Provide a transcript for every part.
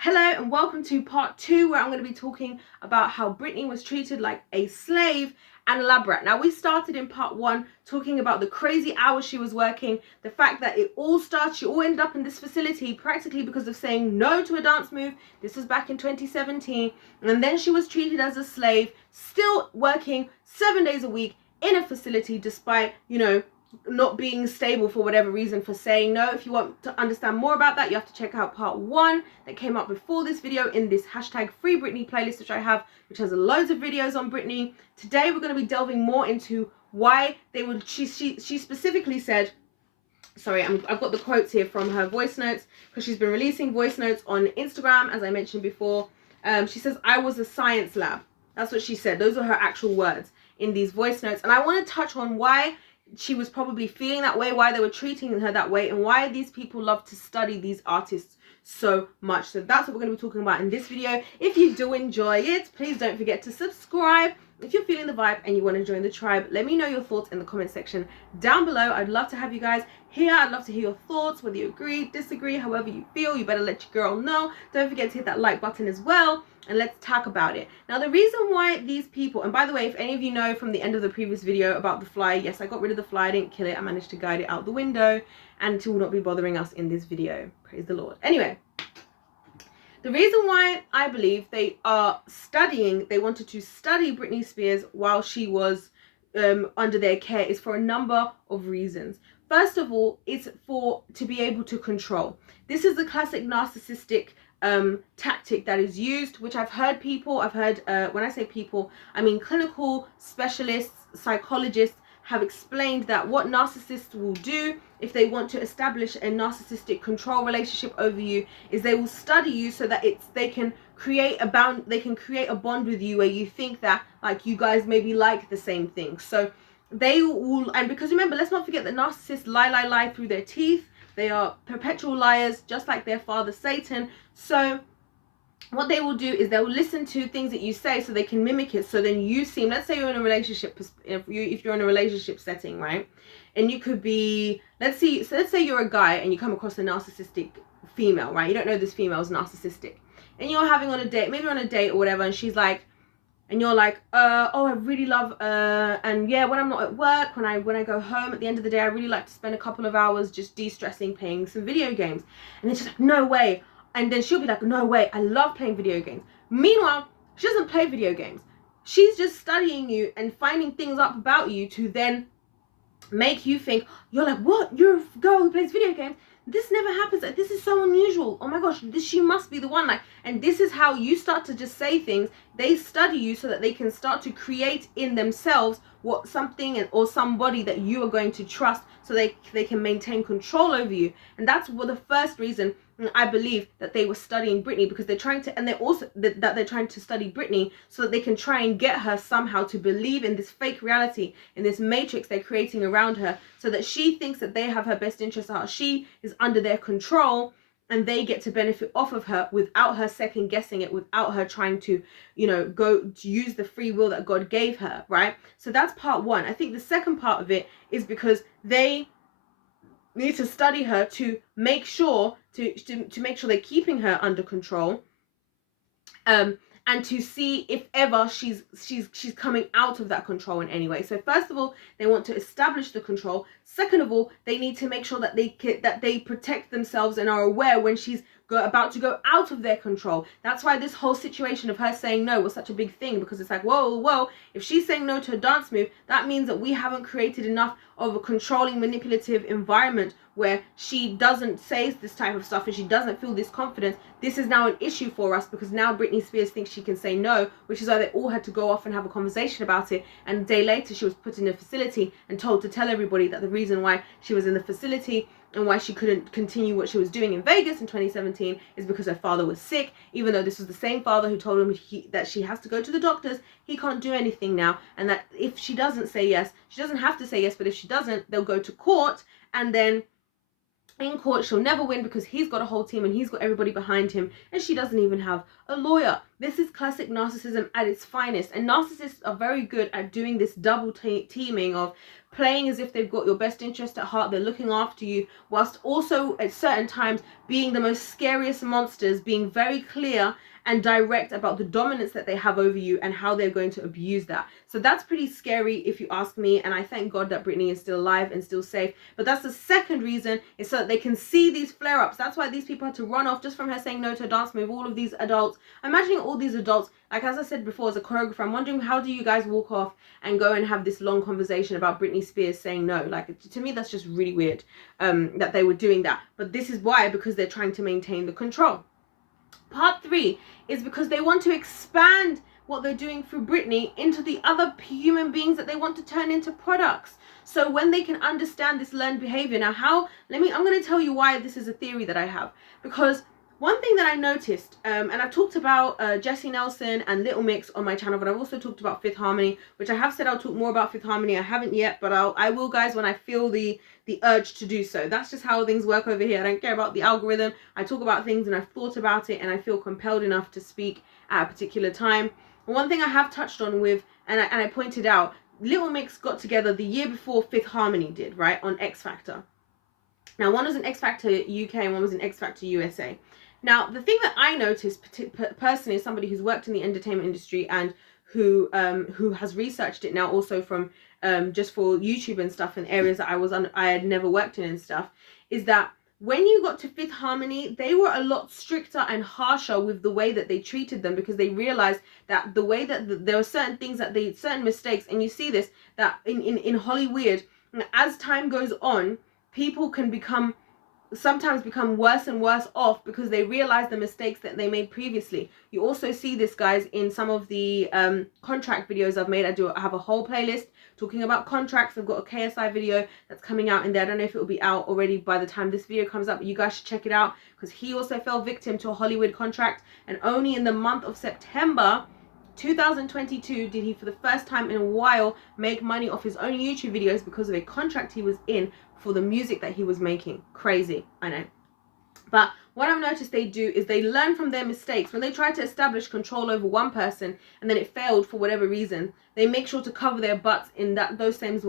Hello and welcome to part 2, where I'm going to be talking about how Britney was treated like a slave and a lab rat. Now, we started in part 1 talking about the crazy hours she was working, the fact that she all ended up in this facility practically because of saying no to a dance move. This was back in 2017. And then she was treated as a slave, still working 7 days a week in a facility despite, not being stable for whatever reason, for saying no. If you want to understand more about that, you have to check out part 1 that came up before this video in this hashtag Free Britney playlist, which I have, which has loads of videos on Britney. Today we're going to be delving more into why they would, she specifically said, sorry, I've got the quotes here from her voice notes, because she's been releasing voice notes on Instagram, as I mentioned before. She says, "I was a science lab." That's what she said. Those are her actual words in these voice notes. And I want to touch on why she was probably feeling that way, why they were treating her that way, and why these people love to study these artists so much. So that's what we're going to be talking about in this video. If you do enjoy it, please don't forget to subscribe. If you're feeling the vibe and you want to join the tribe, let me know your thoughts in the comment section down below. I'd love to have you guys here. I'd love to hear your thoughts, whether you agree, disagree, however you feel. You better let your girl know. Don't forget to hit that like button as well, and let's talk about it. Now, the reason why these people, and by the way, if any of you know from the end of the previous video about the fly, yes, I got rid of the fly. I didn't kill it. I managed to guide it out the window, and it will not be bothering us in this video. Praise the Lord. Anyway, the reason why I believe they wanted to study Britney Spears while she was under their care, is for a number of reasons. First of all, it's to be able to control. This is the classic narcissistic tactic that is used, which I've heard, when I say people, I mean clinical specialists, psychologists, have explained that what narcissists will do if they want to establish a narcissistic control relationship over you is they will study you so that they can create a bond with you where you think that like you guys maybe like the same thing. So they will, and because remember, let's not forget that narcissists lie through their teeth. They are perpetual liars, just like their father Satan. So what they will do is they will listen to things that you say so they can mimic it. So then you seem, let's say you're in a relationship, if you're in a relationship setting, right? And you could be, let's say you're a guy and you come across a narcissistic female, right? You don't know this female is narcissistic. And you're having on a date, maybe on a date or whatever, and she's like, and you're like, oh, I really love, and yeah, when I'm not at work, when I go home at the end of the day, I really like to spend a couple of hours just de-stressing, playing some video games. And then she's like, no way. And then she'll be like, no way, I love playing video games. Meanwhile, she doesn't play video games. She's just studying you and finding things up about you to then make you think, you're like, what? You're a girl who plays video games? This never happens. Like, this is so unusual. Oh my gosh, she must be the one. Like, and this is how you start to just say things. They study you so that they can start to create in themselves what something or somebody that you are going to trust, so they can maintain control over you. And that's what the first reason I believe that they were studying Britney, because they're trying to, and they're also that they're trying to study Britney so that they can try and get her somehow to believe in this fake reality, in this matrix they're creating around her, so that she thinks that they have her best interest at heart. She is under their control, and they get to benefit off of her without her second guessing it, without her trying to, go to use the free will that God gave her, right? So that's part 1. I think the second part of it is because they need to study her to make sure to make sure they're keeping her under control, and to see if ever she's coming out of that control in any way. So first of all, they want to establish the control. Second of all, they need to make sure that they protect themselves and are aware when she's about to go out of their control. That's why this whole situation of her saying no was such a big thing, because it's like, whoa, if she's saying no to a dance move, that means that we haven't created enough of a controlling, manipulative environment where she doesn't say this type of stuff and she doesn't feel this confidence. This is now an issue for us, because now Britney Spears thinks she can say no, which is why they all had to go off and have a conversation about it. And a day later, she was put in a facility and told to tell everybody that the reason why she was in the facility and why she couldn't continue what she was doing in Vegas in 2017 is because her father was sick, even though this was the same father who told him that she has to go to the doctors. He can't do anything now, and that if she doesn't say yes, she doesn't have to say yes, but if she doesn't, they'll go to court, and then in court she'll never win because he's got a whole team and he's got everybody behind him, and she doesn't even have a lawyer. This is classic narcissism at its finest, and narcissists are very good at doing this double teaming of playing as if they've got your best interest at heart. They're looking after you, whilst also at certain times being the most scariest monsters, being very clear and direct about the dominance that they have over you and how they're going to abuse that. So that's pretty scary if you ask me, and I thank God that Britney is still alive and still safe. But that's the second reason, is so that they can see these flare-ups. That's why these people had to run off just from her saying no to a dance move. All of these adults, imagining all these adults, like as I said before, as a choreographer, I'm wondering, how do you guys walk off and go and have this long conversation about Britney Spears saying no? Like, to me, that's just really weird that they were doing that. But this is why, because they're trying to maintain the control. Part 3 is because they want to expand what they're doing through Britney into the other human beings that they want to turn into products. So when they can understand this learned behavior, now I'm going to tell you why this is a theory that I have. Because one thing that I noticed, and I've talked about Jessie Nelson and Little Mix on my channel, but I've also talked about Fifth Harmony, which I have said I'll talk more about Fifth Harmony. I haven't yet, but I will, guys, when I feel the urge to do so. That's just how things work over here. I don't care about the algorithm. I talk about things and I've thought about it and I feel compelled enough to speak at a particular time. And one thing I have touched on with, and I pointed out, Little Mix got together the year before Fifth Harmony did, right, on X Factor. Now, one was in X Factor UK and one was in X Factor USA. Now, the thing that I noticed personally, as somebody who's worked in the entertainment industry and who has researched it now also from just for YouTube and stuff in areas that I had never worked in and stuff, is that when you got to Fifth Harmony, they were a lot stricter and harsher with the way that they treated them, because they realized that the way that there were certain things that certain mistakes, and you see this, that in Hollyweird, as time goes on, people can sometimes become worse and worse off because they realize the mistakes that they made previously. You also see this, guys, in some of the contract videos I've made. I have a whole playlist talking about contracts. I've got a KSI video that's coming out in there. I don't know if it will be out already by the time this video comes up, but you guys should check it out, because he also fell victim to a Hollywood contract, and only in the month of September 2022 did he, for the first time in a while, make money off his own YouTube videos because of a contract he was in for the music that he was making. Crazy, I know. But what I've noticed they do is they learn from their mistakes. When they try to establish control over one person and then it failed for whatever reason, they make sure to cover their butts in those same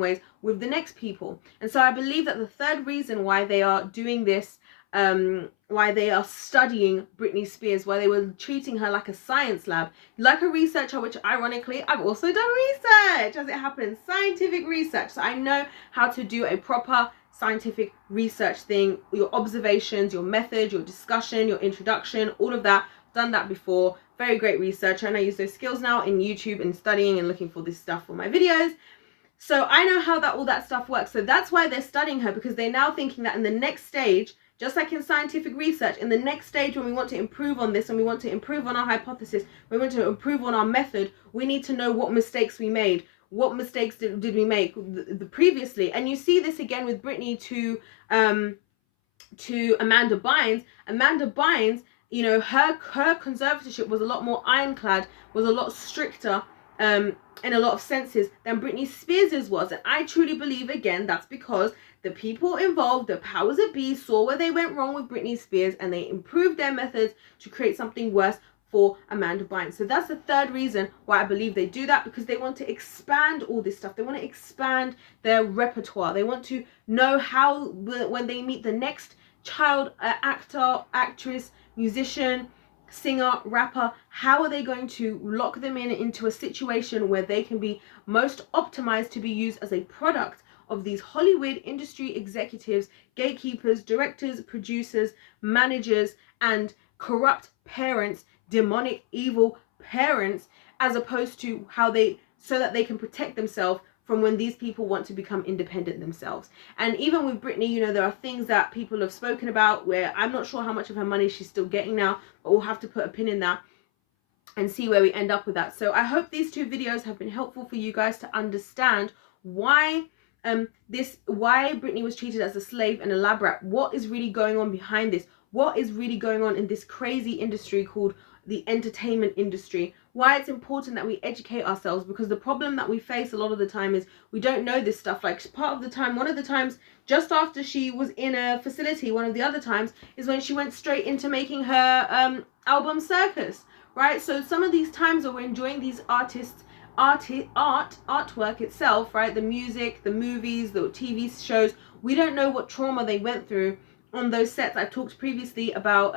ways with the next people. And so I believe that the third reason why they are doing this, why they are studying Britney Spears, why they were treating her like a science lab, like a researcher, which ironically I've also done research, as it happens, scientific research. So I know how to do a proper scientific research thing, your observations, your method, your discussion, your introduction, all of that. Done that before. Very great researcher, and I use those skills now in YouTube and studying and looking for this stuff for my videos. So I know how all that stuff works. So that's why they're studying her, because they're now thinking that in the next stage, just like in scientific research, in the next stage when we want to improve on this and we want to improve on our hypothesis, we want to improve on our method, we need to know what mistakes we made. What mistakes did we make previously? And you see this again with Britney to Amanda Bynes. Amanda Bynes, you know, her conservatorship was a lot more ironclad, was a lot stricter in a lot of senses than Britney Spears's was. And I truly believe, again, that's because the people involved, the powers that be, saw where they went wrong with Britney Spears and they improved their methods to create something worse for Amanda Bynes. So that's the third reason why I believe they do that, because they want to expand all this stuff. They want to expand their repertoire. They want to know how, when they meet the next child actor, actress, musician, singer, rapper, how are they going to lock them into a situation where they can be most optimized to be used as a product of these Hollywood industry executives, gatekeepers, directors, producers, managers, and corrupt parents, demonic, evil parents, as opposed to so that they can protect themselves from when these people want to become independent themselves. And even with Britney, you know, there are things that people have spoken about where I'm not sure how much of her money she's still getting now, but we'll have to put a pin in that and see where we end up with that. So I hope these two videos have been helpful for you guys to understand why Britney was treated as a slave and a lab rat. What is really going on behind this? What is really going on in this crazy industry called the entertainment industry? Why it's important that we educate ourselves, because the problem that we face a lot of the time is we don't know this stuff. Like one of the times just after she was in a facility, one of the other times is when she went straight into making her album Circus, right? So some of these times where we're enjoying these artists artwork itself, right? The music, the movies, the TV shows. We don't know what trauma they went through on those sets. I talked previously about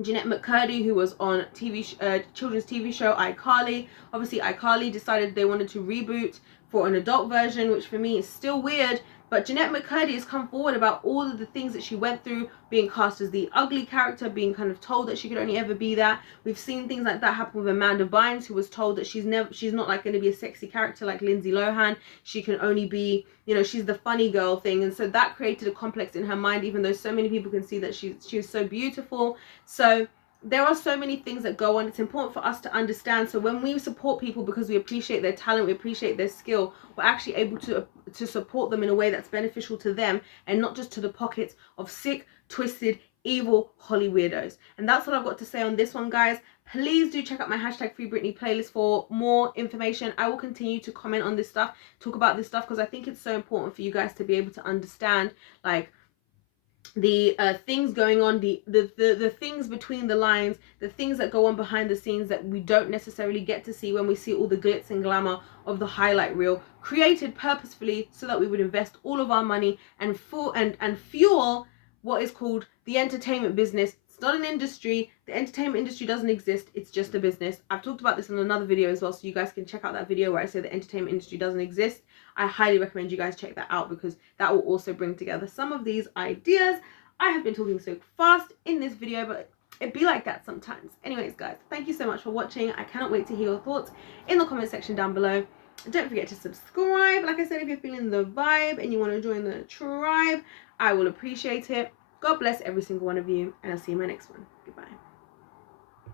Jeanette McCurdy, who was on children's TV show iCarly. Obviously, iCarly decided they wanted to reboot for an adult version, which for me is still weird. But Jeanette McCurdy has come forward about all of the things that she went through, being cast as the ugly character, being kind of told that she could only ever be that. We've seen things like that happen with Amanda Bynes, who was told that she's not like going to be a sexy character like Lindsay Lohan. She can only be, you know, she's the funny girl thing. And so that created a complex in her mind, even though so many people can see that she's so beautiful. So there are so many things that go on. It's important for us to understand. So when we support people because we appreciate their talent, we appreciate their skill, we're actually able to support them in a way that's beneficial to them and not just to the pockets of sick, twisted, evil Holly weirdos. And that's what I've got to say on this one, guys. Please do check out my #FreeBritney playlist for more information. I will continue to comment on this stuff, talk about this stuff, because I think it's so important for you guys to be able to understand, like, the things going on, the things between the lines, the things that go on behind the scenes that we don't necessarily get to see when we see all the glitz and glamour of the highlight reel, created purposefully so that we would invest all of our money and fuel what is called the entertainment business. It's not an industry. The entertainment industry doesn't exist. It's just a business. I've talked about this in another video as well, so you guys can check out that video where I say the entertainment industry doesn't exist. I highly recommend you guys check that out, because that will also bring together some of these ideas. I have been talking so fast in this video, but it be like that sometimes. Anyways, guys, thank you so much for watching. I cannot wait to hear your thoughts in the comment section down below. Don't forget to subscribe. Like I said, if you're feeling the vibe and you want to join the tribe, I will appreciate it. God bless every single one of you, and I'll see you in my next one. Goodbye.